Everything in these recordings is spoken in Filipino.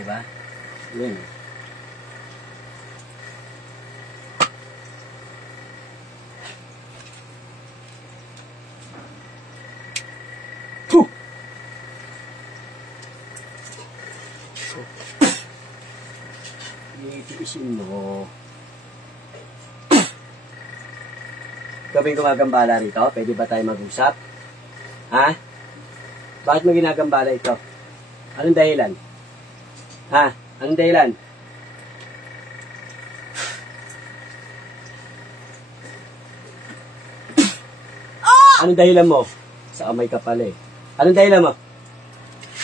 Diba? Yun. Puh! Itiisin mo. Gawin gumagambala rito? Pwede ba tayo mag-usap? Ha? Bakit mo ginagambala ito? Anong dahilan? Ha? Anong dahilan? Anong dahilan mo? Sa kamay ka pala eh. Anong dahilan mo?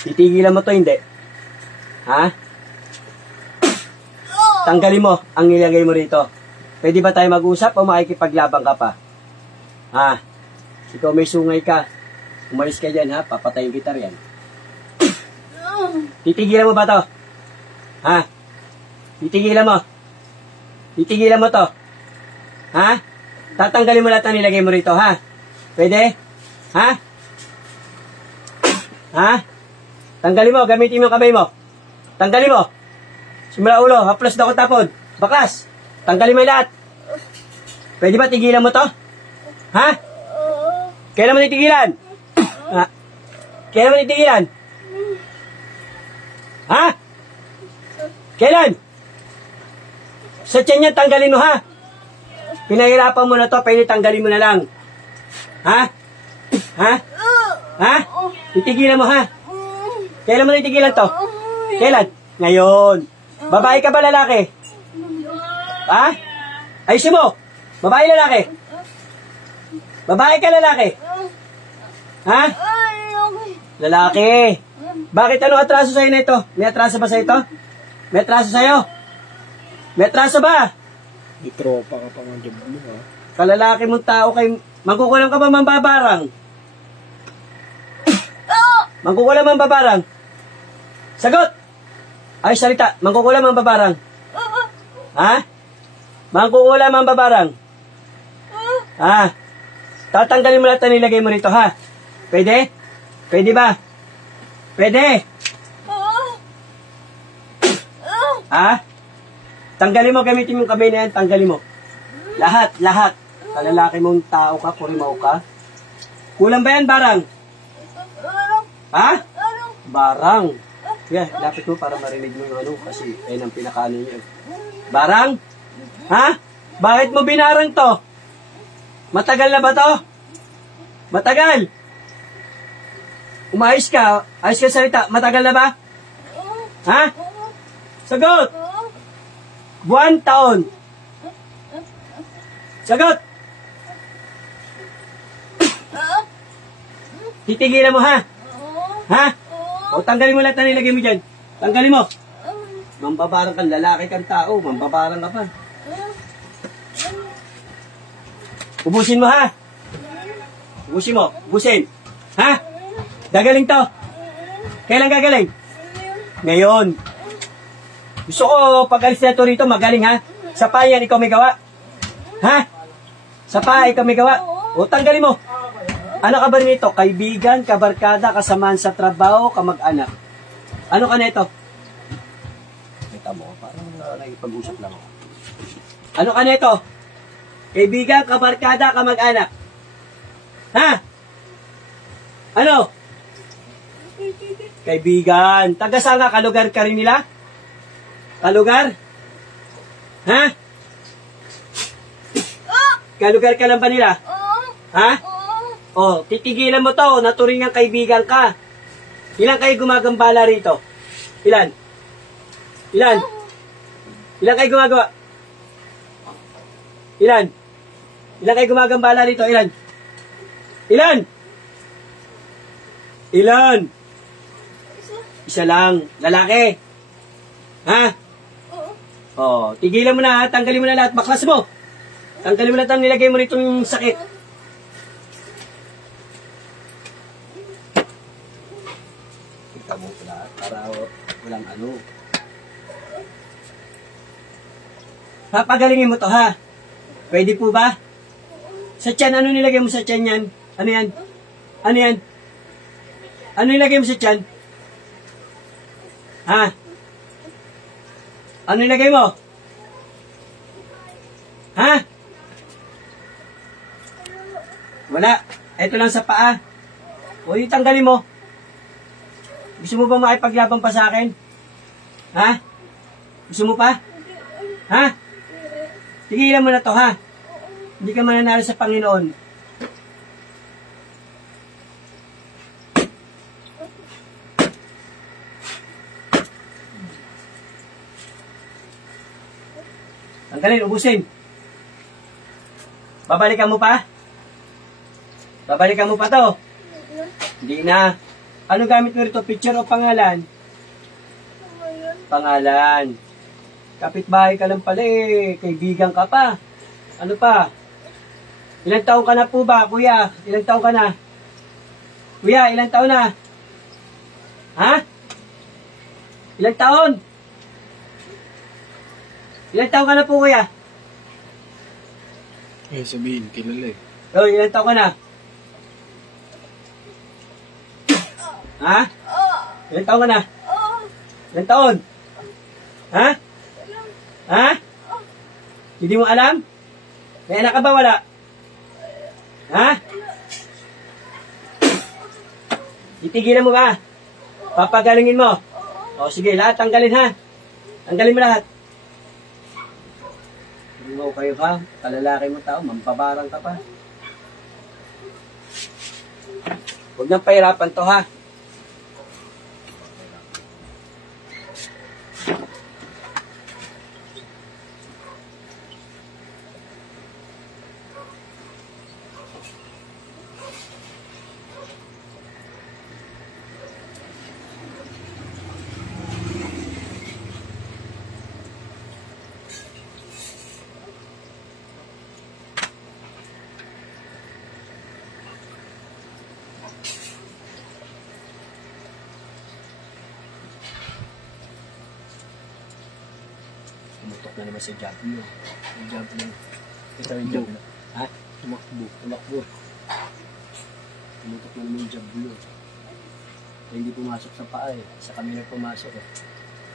Titigilan mo to, hindi? Ha? Tanggalin mo ang nilagay mo rito. Pwede ba tayo mag-usap o makikipaglabang ka pa? Ha? Ikaw may sungay ka. Umalis ka dyan, ha? Papatayin kita riyan. Titigilan mo ba to? Ha? Titigilan mo? Titigilan mo to? Ha? Tatanggalin mo lahat ng nilagay mo rito, ha? Pwede? Ha? Ha? Tanggalin mo, gamitin mo yung kamay mo. Tanggalin mo. Simula ulo, haplos na ako tapon. Baklas. Tanggalin mo yung lahat. Pwede ba tigilan mo to? Ha? Kailan mo titigilan? Ha? Kailan mo titigilan? Ha? Kailan? Sa tiyan yan, tanggalin mo, ha? Pinahirapan mo na to, pwede tanggalin mo na lang. Ha? Ha? Ha? Titigilan mo, ha? Kailan mo titigilan to? Kailan? Ngayon. Babae ka ba, lalaki? Ha? Ayusin mo. Babae, lalaki? Babae ka, lalaki? Ha? Lalaki. Bakit ano atraso sa'yo na ito? May atraso ba sa'yo ito? May atraso sa'yo? May atraso ba? May tropa ka pa nga dyan mo, ha? Kalalaki mong tao kay... Mangkukulam ka ba mambabarang? Mangkukulam mambabarang? Sagot! Ay, salita. Mangkukulam mambabarang? Ha? Mangkukulam mambabarang? Ha? Tatanggalin mo lahat na nilagay mo rito, ha? Pwede? Pwede ba? Pwede? Ha? Tanggalin mo, gamitin yung kamay na yan, tanggalin mo. Lahat, lahat. Kalalaki mong tao ka, kurimaw ka. Kulang ba yan, barang? Ha? Barang. Yeah, lapit mo para marinig mo yung ano, kasi ayun ang pinakaano niya. Barang? Ha? Bakit mo binarang to? Matagal na ba to? Matagal? Umayos ka, ayos ka salita. Matagal na ba? Ha? Sagot! Buwan, taon. Sagot! Titigilan mo, ha? Ha? O, tanggalin mo lahat na nilagay mo dyan. Tanggalin mo. Mambabarang kang lalaki kang tao. Mambabarang ka pa. Ubusin mo, ha? Ubusin mo. Ubusin. Ha? Gagaling to. Kailan gagaling? Ngayon. Gusto ko, pag alis na to rito, magaling, ha? Sa pa yan, ikaw may gawa. Ha? Sa pa, ikaw may gawa. O, tanggalin mo. Ano ka ba nito? Kaibigan, kabarkada, kasamaan sa trabaho, kamag-anak. Ano ka nito? Kita mo, parang nakipag-usap lang ako. Ano ka nito? Kaibigan, kabarkada, kamag-anak. Ha? Ano? Kaibigan. Taga-saan ka? Kalugar ka rin nila? Kalugar? Ha? Kalugar ka lang ba nila? Ha? Oh, titigilan mo to. Naturingang kaibigan ka. Ilan kayo gumagambala rito? Ilan? Ilan? Ilan kayo gumagawa? Ilan? Ilan kayo gumagambala rito? Ilan? Ilan? Ilan? Isa lang. Lalaki. Ha? Oh, tigilan mo na. Tanggalin mo na lahat. Baklas mo. Tanggalin mo na lahat. Nilagay mo rito yung sakit. Tamo lahat para walang ano. Papagalingin mo to, ha? Pwede po ba? Sa tiyan, ano nilagay mo sa tiyan yan? Ano yan? Ano yan? Ano nilagay mo sa tiyan? Ha? Ano nilagay mo? Ha? Wala. Ito lang sa paa. O, yung tanggalin mo. Gusto mo ba makipaglabang pa sa akin? Ha? Gusto mo pa? Ha? Tigilan mo na to, ha? Hindi ka mananalo sa Panginoon. Tanggalin, ubusin. Babalikan mo pa? Babalikan mo pa to? Hindi na. Ano gamit mo rito? Picture o pangalan? Pangalan. Kapitbahay ka lang pala eh. Kaibigan ka pa. Ano pa? Ilang taon ka na po ba, kuya? Ilang taon ka na? Kuya, ilang taon na? Ha? Ilang taon? Ilang taon ka na po, kuya? Eh, sabihin, kilala eh. Oh, ilang taon ka na? Ha? Ilang taon ka na? Ilang taon? Ha? Ha? Hindi mo alam? May anak ka ba? Wala? Ha? Titigilan mo ba? Papagalingin mo? O sige, lahat tanggalin ha. Tanggalin mo lahat. Hindi kayo ka, kalalaki mo tao, mampabarang ka pa. Huwag nang pahirapan to ha. Tumutok na naman sa Diablo. Yung Diablo. Ito yung Diablo. Ha? Tumakbo. Tumutok na naman yung Diablo. Hindi pumasok sa paa eh. Sa kami na pumasok eh.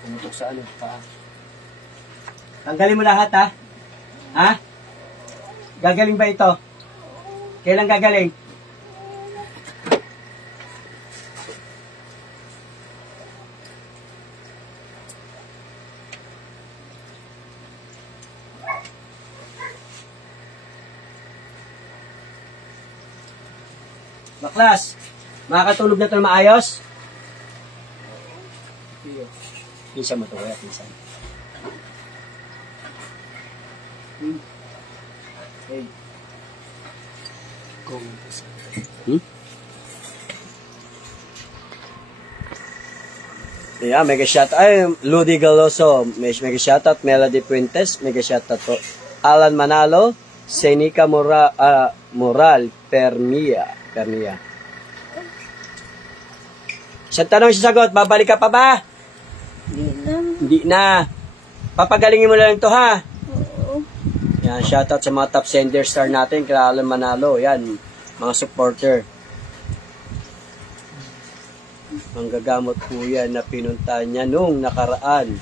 Pumutok sa ano? Paa. Tanggalin mo lahat ha? Ha? Gagaling ba ito? Kailan gagaling? Baklas, makakatulog na ito na maayos? Pisa mo ito, kaya pisa. Hey. Yeah, mega shout ay Ludi Galoso, mega shout out Melody Puentes, mega shout out po Alan Manalo, Senica Moral Permia. Isang tanong sasagot, babalik ka pa ba? Hindi na. Papagalingin mo na lang ito ha. Oo. Yan, shoutout sa mga top sender star natin, kila Alan Manalo. Yan, mga supporter. Manggagamot po yan na pinunta niya nung nakaraan.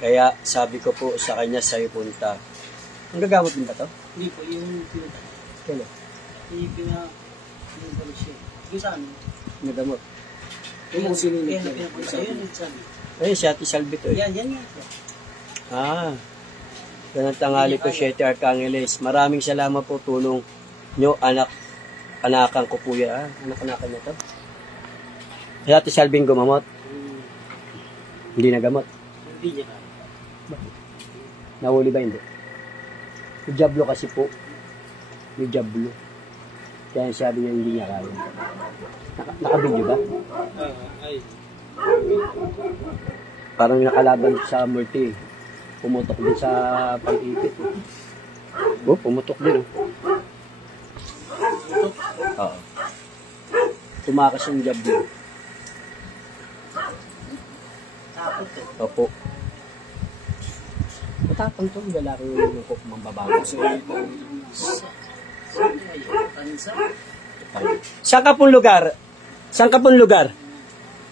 Kaya sabi ko po sa kanya, sa'yo punta. Manggagamot din ba to? Hindi po, yung pinunta. Kailan? Yung pinunta siya. Yung saan? Nagamot. Yung sinunod. Kaya pinapunta. Yun, sabi. Ay, si Ate Salvi to eh. Yan. Ah, ganang tangali po, Siete Arcangeles. Maraming salamat po tulong nyo, anakan ko po yan. Anak-anakan niya to. Si Ate Salving gumamot. Hindi nagamot. Hindi niya. Nahuli ba hindi? Yung Diablo kasi po. Yung Diablo. Kaya sabi niya hindi niya kaya. Nakabidyo ba? Ay. Parang nakalaban sa multi. Pumutok din sa pag-ipit. Oh, pumutok din. Oo. Tumakas yung Diablo. Takot eh. Opo. Matapang to, yung lalaki yung mambabago. Saan ka pong lugar? Saan ka pong lugar?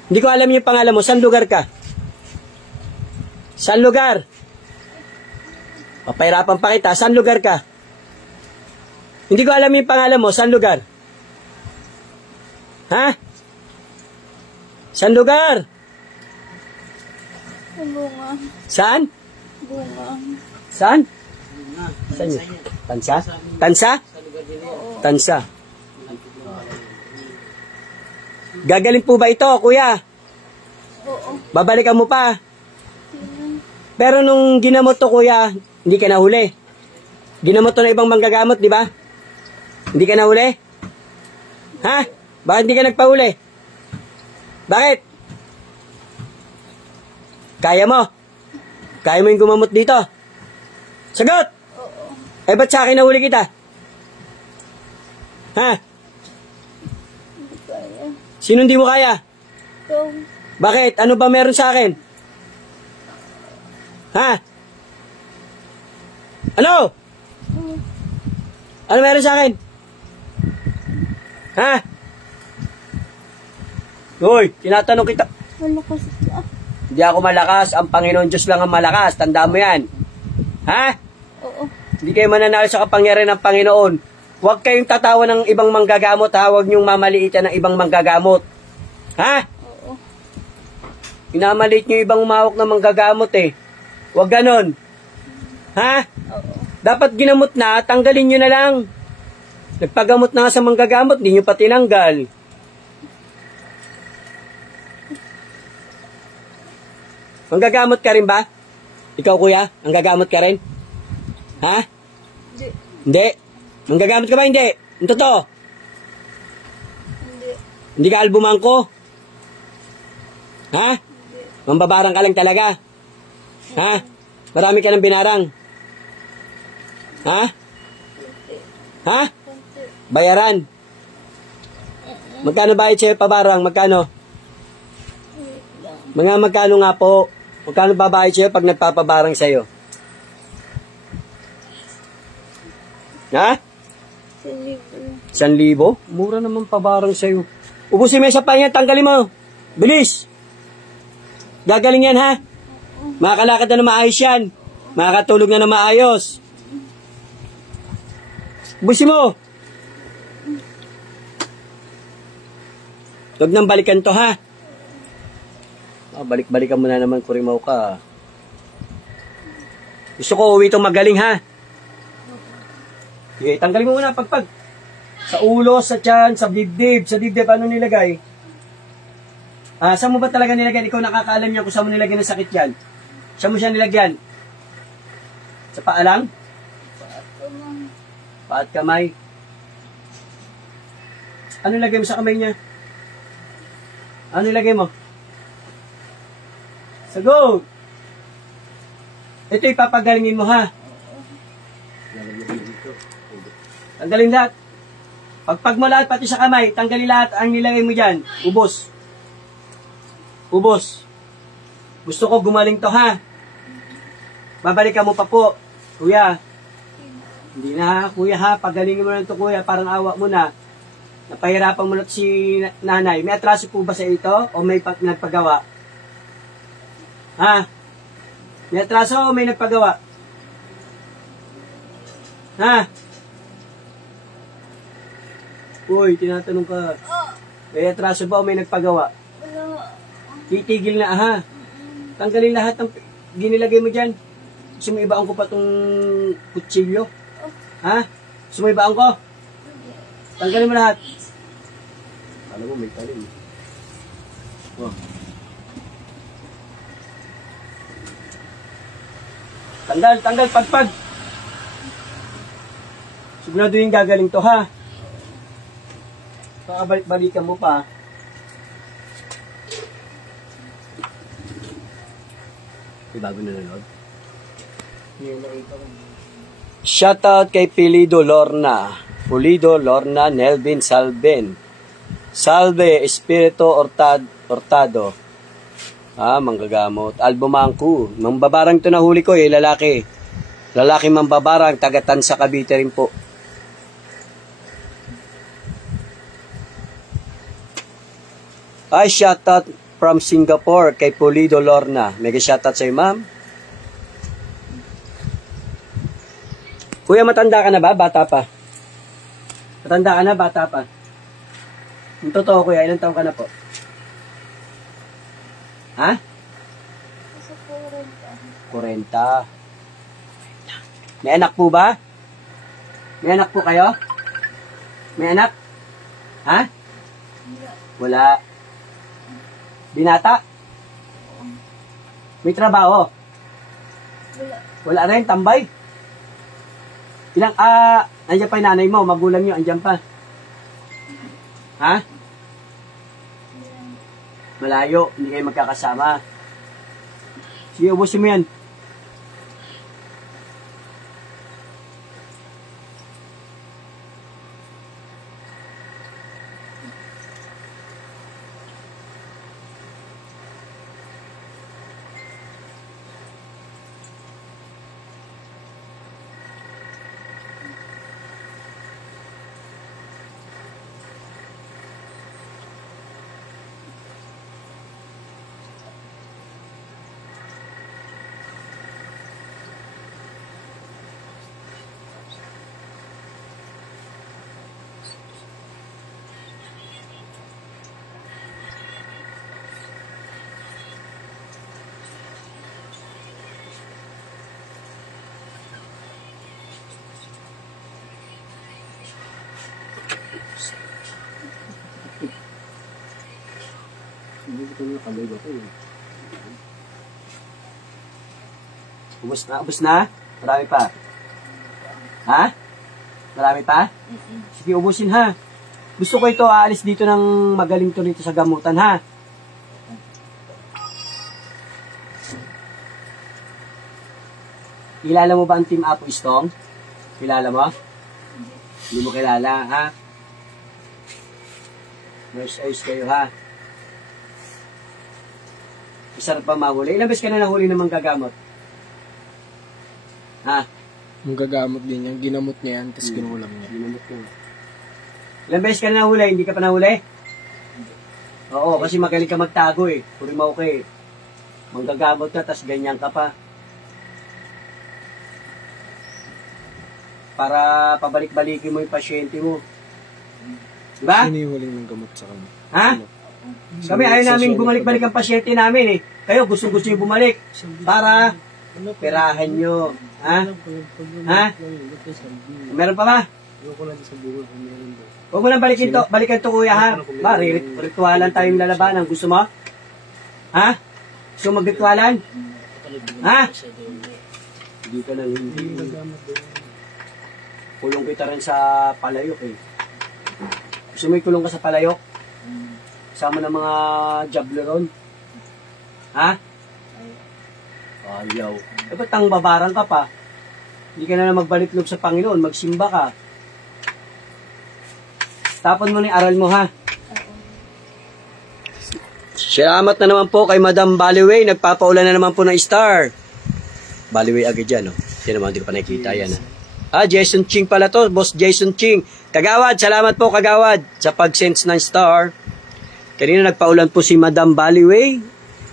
Hindi ko alam yung pangalan mo. Saan lugar ka? Saan lugar? Papahirapan pa kita. Saan lugar ka? Hindi ko alam yung pangalan mo. Saan lugar? Ha? Saan lugar? Bunga. Saan? Bunga. Saan? Bunga. Saan yun? Tansa yan. Tansa? Tansa? Sa lugar nila yan. Oo. Tansa. Gagaling po ba ito, kuya? Oo. Babalikan mo pa. Sino? Pero nung ginamot to, kuya, hindi ka nahuli. Ginamot to ng ibang manggagamot, di ba? Hindi ka nahuli? Ha? Bakit hindi ka nagpahuli? Bakit? Kaya mo? Kaya mo yung gumamot dito? Sagot! Oo. Eh, ba't sa akin nahuli kita? Ha? Hindi kaya. Sino hindi mo kaya? Ikaw. Bakit? Ano ba meron sa akin? Ha? Ano? Ano meron sa akin? Ha? Hoy, tinatanong kita. Malakas ka. Hindi ako malakas. Ang Panginoon Diyos lang ang malakas. Tandaan mo yan. Ha? Oo. Hindi kayo mananalo sa kapangyarihan ng Panginoon. Huwag kayong tatawa ng ibang manggagamot, ha? Huwag niyong mamaliitan ng ibang manggagamot. Ha? Oo. Inamaliit niyo ibang umawak na manggagamot eh. Huwag ganon. Ha? Oo. Dapat ginamot na, tanggalin nyo na lang. Nagpagamot na nga sa manggagamot, di nyo pa tinanggal. Manggagamot ka rin ba? Ikaw, kuya? Manggagamot ka rin? Ha? Hindi. Hindi. Manggagamot ka ba? Hindi. Ang totoo. Hindi. Hindi ka albuman ko? Ha? Mambabarang ka lang talaga? Ha? Marami ka ng binarang? Ha? Ha? Konti. Bayaran? Magkano bayad sa'yo pabarang? Magkano? Wait lang. Mga magkano nga po? Magkano babayad sa'yo pag nagpapabarang sa'yo? Ha? Sa libre. 1,000? Mura naman pabarang sa'yo. Ubusin mo yung sapa niya, tanggalin mo. Bilis! Gagaling yan, ha? Makakalakad na na maayos yan. Makakatulog na na maayos. Ubusin mo! Huwag nang balikan to, ha? Balik-balikan mo na naman, Kurimaw ka. Gusto ko uwi itong magaling, ha? Okay, tanggalin mo muna pagpag. Sa ulo, sa tiyan, sa dibdib. Sa dibdib, ano nilagay? Saan mo ba talaga nilagyan? Ikaw nakakaalam niya kung saan mo nilagyan ng sakit yan. Saan mo siya nilagyan? Sa paa lang? Paa at kamay. Ano nilagay mo sa kamay niya? Ano nilagay mo? Sagot! Ito ipapagalingin mo, ha? Tanggalin lahat. Pagpag mo lahat, pati sa kamay, tanggalin lahat ang nilagay mo dyan. Ubos. Ubos. Gusto ko gumaling to, ha? Babalikan mo pa po. Kuya. Hindi na, kuya, ha? Pagalingin mo na to, kuya. Parang awa mo na. Napahirapan mo na si nanay. May atraso po ba sa ito? O may nagpagawa? Ha? May atraso o may nagpagawa? Ha? Uy, tinatanong ka. May atraso ba o may nagpagawa? Wala. Titigil na, ha? Tanggalin lahat ng ginilagay mo dyan. Gusto mo ibaan ko pa itong kutsilyo? Ha? Gusto mo ibaan ko? Tanggalin mo lahat. Alam mo, may talim. Oh. Tanggal, pagpag. Sigurado yung gagaling to, ha? Baka balik-balikan mo pa. May bago nanonood. Shoutout kay Pulido Lorna. Pulido Lorna Nelvin Salben. Salve Espiritu Ortado. Manggagamot. Albumangku. Mambabarang to nahuli ko lalaki. Lalaki mambabarang, tagatan sa Cavite rin po. Shoutout from Singapore kay Pulido Lorna. Mega shoutout sa'yo, ma'am. Kuya, matanda ka na ba? Bata pa? Matanda ka na? Bata pa? Yung totoo, kuya, ilang taon ka na po? Ha? Sa 40. 40. May anak po ba? May anak po kayo? May anak? Ha? Wala. Binata? May trabaho? Wala. Wala rin, tambay? Andiyan pa yung nanay mo, magulang nyo, andiyan pa. Ha? Malayo, hindi kayo magkakasama. Sige, ubusin mo yan. Ubus na? Marami pa? Ha? Marami pa? Sige, ubusin ha. Gusto ko ito, aalis dito ng magaling to rito sa gamutan ha. Kilala mo ba ang Team Apo Istong? Kilala mo? Hindi mo kilala, ha? Ayos kayo, ha? Masarap pa mahuli. Ilang beses ka na nahuli ng manggagamot? Ha? Ang gagamot din yan. Ginamot niya yan, tapos kinulam niya. Ginamot ko. Ilang beses ka na nahuli? Hindi ka pa nahuli? Oo, kasi magaling ka magtago eh. Purimaw ka eh. Manggagamot ka, tas ganyan ka pa. Para pabalik-balikin mo yung pasyente mo. Diba? Sino yung huling ng gamot sa kanya? Ha? Kami ayaw namin bumalik-balik ang pasyente namin eh. Kayo gusto-gusto nyo bumalik. Para perahan nyo. Ha? Ha? Meron pa ba? Huwag mo nang balikan to kuya ha. Ba, ritualan tayong lalabanan. Gusto mo? Ha? Gusto mo mag-ritualan? Ha? Hindi ka nang hindi. Kulong kita rin sa palayok eh. Gusto mo ikulong ka sa palayok? Kasama ng mga jableron? Ha? Ayaw. Eh ba't ang babarang ka pa? Hindi ka na magbalitlog sa Panginoon, magsimba ka. Tapon mo ni aral mo ha. Salamat na naman po kay Madam Baliway. Nagpapaulan na naman po ng star. Baliway agad yan, no? Hindi naman, hindi ko pa nakikita yan, ha? Jason Ching pala to. Boss Jason Ching. Kagawad, salamat po kagawad sa pag-sense ng star. Kanina nagpaulan po si Madam Baliway.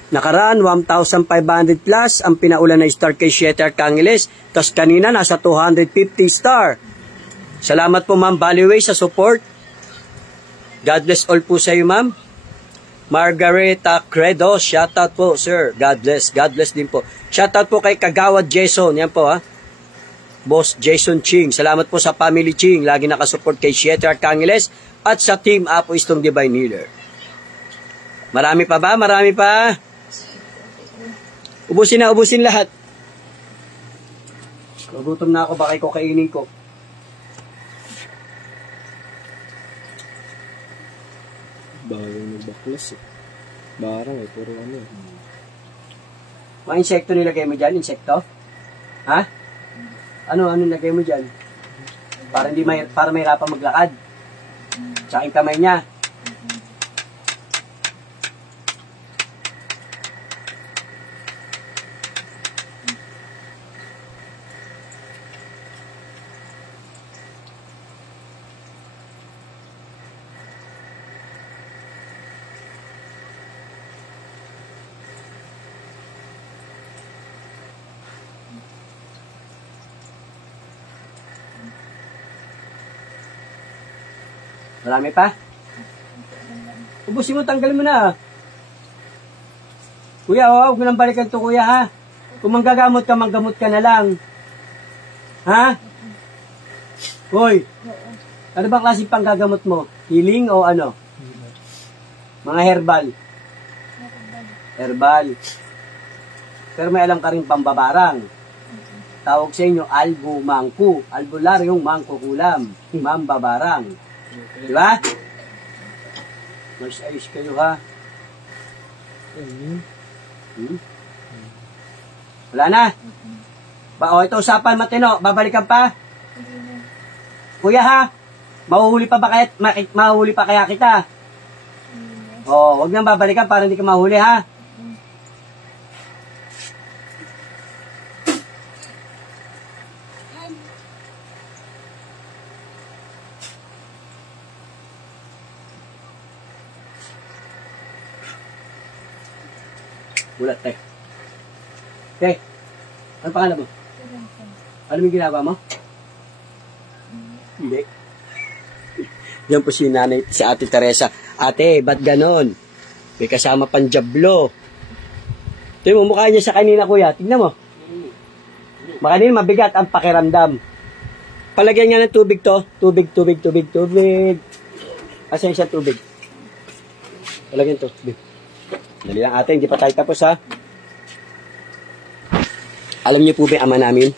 Nakaraan, 1,500 plus ang pinaulan na star kay Sheter Cangiles. Tapos kanina, nasa 250 star. Salamat po, Ma'am Baliway, sa support. God bless all po sa iyo, Ma'am. Margareta Credo, shoutout po, sir. God bless. God bless din po. Shoutout po kay Kagawad Jason. Yan po, ha. Boss Jason Ching. Salamat po sa family Ching. Lagi nakasupport kay Sheter Cangiles at sa Team Apo Istong Divine Healer. Marami pa ba? Marami pa? Ubusin lahat. Nagutom na ako, baka kainin ko. Barang nagbaklas eh. Barang eh, puro ano eh. Mga insekto nilagay mo dyan? Insekto? Ha? Ano nilagay mo dyan? Para mahirapan maglakad. Tsaka yung kamay niya. Marami pa? Ubusin mo, tanggalin mo na. Kuya, huwag mo nang balikan to, kuya, ha? Kung manggagamot ka na lang. Ha? Hoy, ano ba klase panggagamot mo? Healing o ano? Mga herbal. Herbal. Pero may alam ka rin pambabarang. Tawag sa inyo, albu-mangku. Albularyong mangkukulam. Mambabarang. Di ba? Mas ayos kayo, ha? Wala na? O, ito usapan matino. Babalikan pa? Kuya, ha? Mahuhuli pa kaya kita? O, wag nang babalikan para hindi ka mahuli, ha? Ulat, te. Te, ano pangalan mo? Ano yung ginagawa mo? Hindi. Yan po si nanay, si Ate Teresa. Ate, ba't ganon? May kasama pang jablo. Ito yung mukha niya sa kanina, kuya. Tingnan mo. Makanina, mabigat ang pakiramdam. Palagyan nga ng tubig to. Tubig. Asan siya tubig? Palagyan to. Tubig. Dali lang ate, hindi pa tayo tapos ha. Alam niyo po ba Ama namin?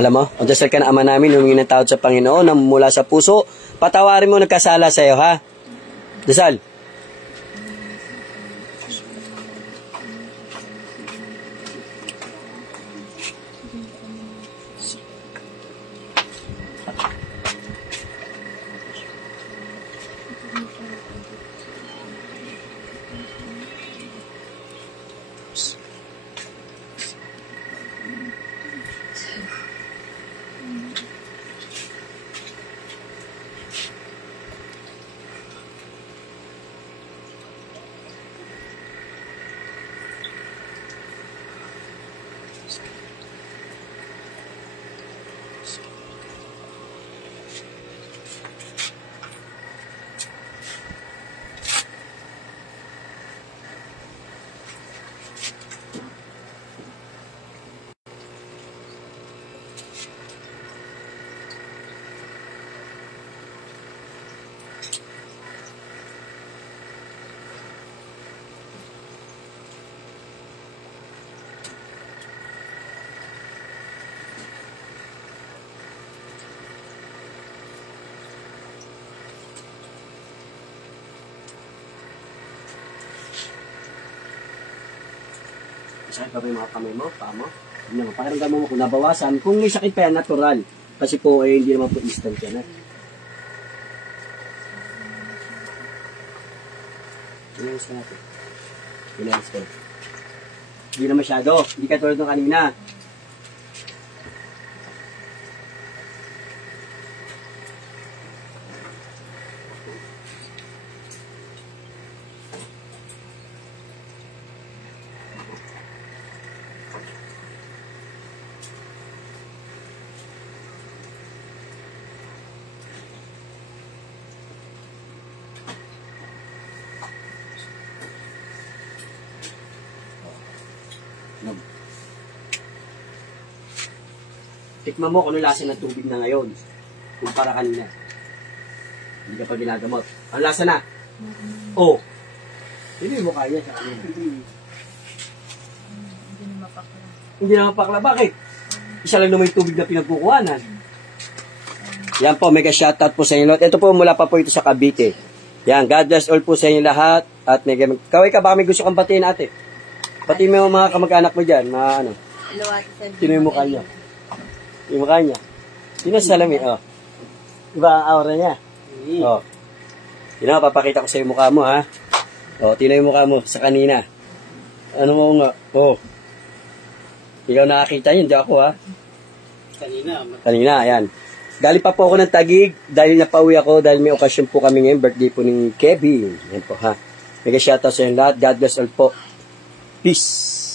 Alam mo, magdasal ka na Ama namin, humingi ng tawad sa Panginoon na mula sa puso, patawarin mo nagkasala sa iyo ha. Dasal. Sakit pa ba yung mga kamay mo, paa mo? Hindi naman, pakiramdam mo kung nabawasan. Kung may sakit pa yan, natural. Kasi po, hindi naman po instant yan. Relax ka natin. Relax ka. Hindi na masyado. Hindi ka tulad ng kanina. Tikman mo kung ano lasa ng tubig na ngayon. Kumpara kanina. Hindi ka pa ginagamot. Ang lasa na? Oo. Hindi mo kaya sa kanina. Hindi na mapakla. Bakit? Isa lang naman yung tubig na pinagkukuhanan. Yan po, mega shoutout po sa inyo lahat. Ito po, mula pa po ito sa Cavite. Yan, God bless all po sa inyo lahat. At mega, kaway ka, baka may gusto kang batiin ate. Pati mo mga kamag-anak mo dyan, mga ano. Sino yung mukha niya? Yung mukha niya. Sino sa salamin? Oh. Iba ang aura niya. Oh. Yun na, papakita ko sa yung mukha mo, ha? Oh, tina yung mukha mo sa kanina. Ano mo nga? Oh. Ikaw nakakita yun, di ako, ha? Kanina, ayan. Galing pa po ako ng Taguig dahil napauwi ako dahil may okasyon po kami ngayon, birthday po ni Kevin. Yan po, ha? Mega shoutout sa inyo lahat. God bless all po. Peace.